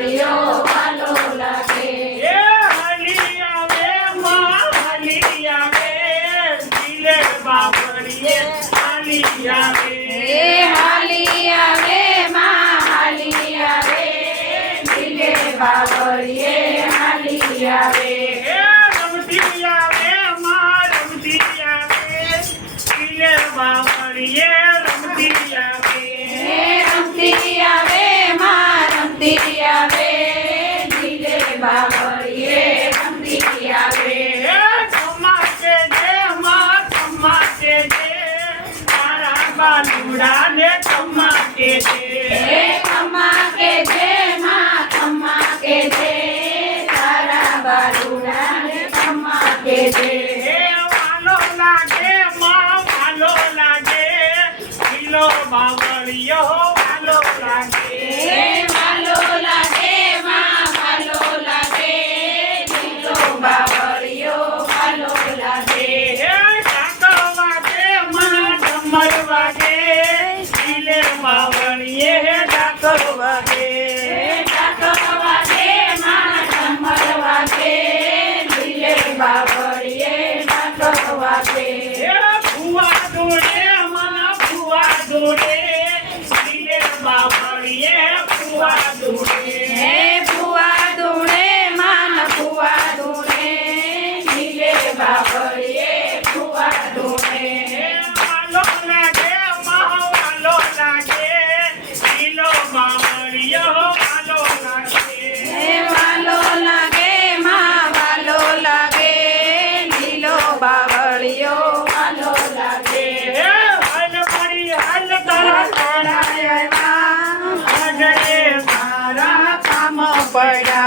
બાવળિયો વાલો લાગે એ હાલી આવે માં હાલી આવે દિલે બાવળીએ હાલી આવે એ હાલી આવે માં હાલી આવે દિલે બાવળિએ હાલી આવે એ રમતી આવે માં રમતી આવે દિલે બાવળીએ રમતી આવે એ રમતી આવે માં રમતી આવે દિલે બાવળિએ રમતી આવે એ ખમાકે જે માં ખમાકે જે તારા બાલુડાને ખમાકે જે એ ખમ્મા કે છે માં ખમ્મા કે છે તારા બાલુડાને ખમ્મા કે છે એ વાલો લાગે માં વાલો લાગે દિલો બાવળિયો વાલો લાગે એ વાલો લાગે માં વાલો લાગે દિલો બાવળિયો વાલો લાગે એ ડાકો વાગે માં ડમર વાગે દિલે બાવળીએ ડાકો વાગે એ ડાકો વાગે માં ડમર વાગે દિલે બાવળિએ ડાકો વાગે એ ફુવા દોડે મને ફુવા દોડે દિલે બાવળીએ ફુવા દોડે હે ફુવા ધૂણે માન ફુવા ધૂણે દિલે બાવળિએ ફુવા ધૂણે વાલો લાગે માં વાલો લાગે દિલો બાવળિયો વાલો લાગે હે વાલો લાગે માં વાલો લાગે દિલો બાવળિયો વાલો લાગે એ હલ મળી હલ તારા પડાયા આગળે તારા કામ પડાય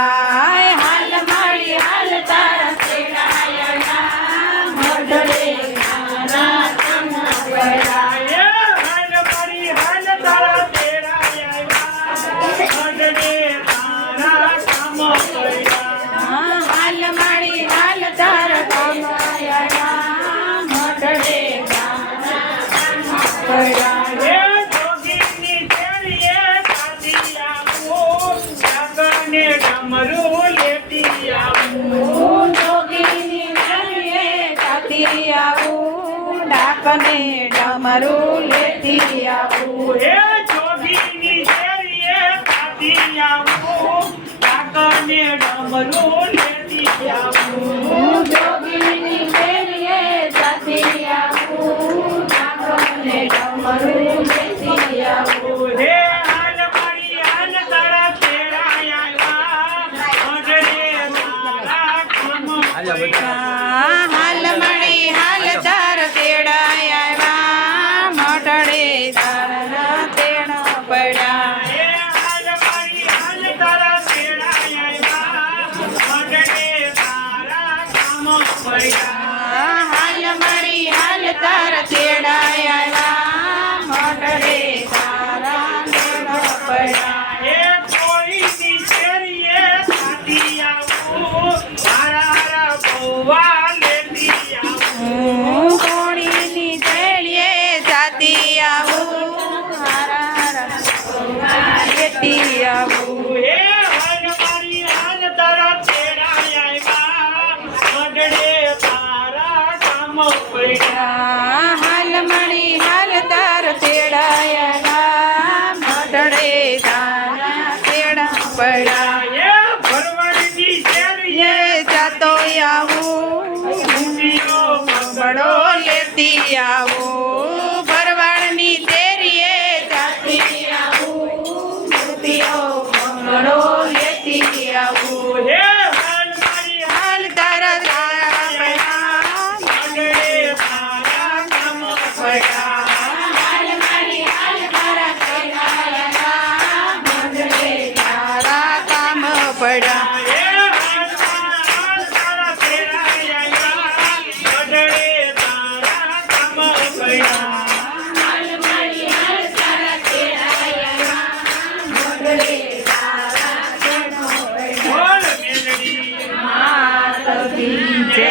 હાલ મળી હાલ તારા તેડાયા મઢડે તારા કામ પડાય હલ મળી હલ તારા તેરા આવ્યા આગળે તારા કામ પડ્યા હાલ મળી હાલ તારા કામ આયા મઢડે તારા કામ પડાય એ જોગીની તેરીએ સાથી આવું જાગને ડમરું લેતી આવું હું જોગીની નળીએ જાતી આવું ડાકને ડમરું લેતી આવું એ જોગીની તેરીએ સાથી આવું જાગને ડમરું લેતી આવું હું જોગીની નળીએ જાતી આવું ડાકને ડમરું લેતી આવું હે હાલ મળી હાલ તારા તેરા આવ્યા મઢડે તારા કામ પડ્યા હાલ મળી હાલ તાર તેડાય આવ્યા મઢડે તારા તેડા પડ્યા હે હાલ મળી હાલ તારા તેરા આવ્યા મઢડે તારા કામ પડ્યા હાલ મળી હાલ તાર તેડાય આવ્યા મઢડે તારા તેડા પડ્યા હે કોઈની શેરીએ સાથી આવું હારા બહુવા લેતી આવું હું કોણીની તેડીએ જાતી આવું હારા લેતી આવું હે હાલ મળી હાલ તારા તેરા આવ્યા મઢડે તારા કામ પડ્યા હાલ મળી હાલ તાર તેડાયા મઢડે તારા તેડા પડ્યા હે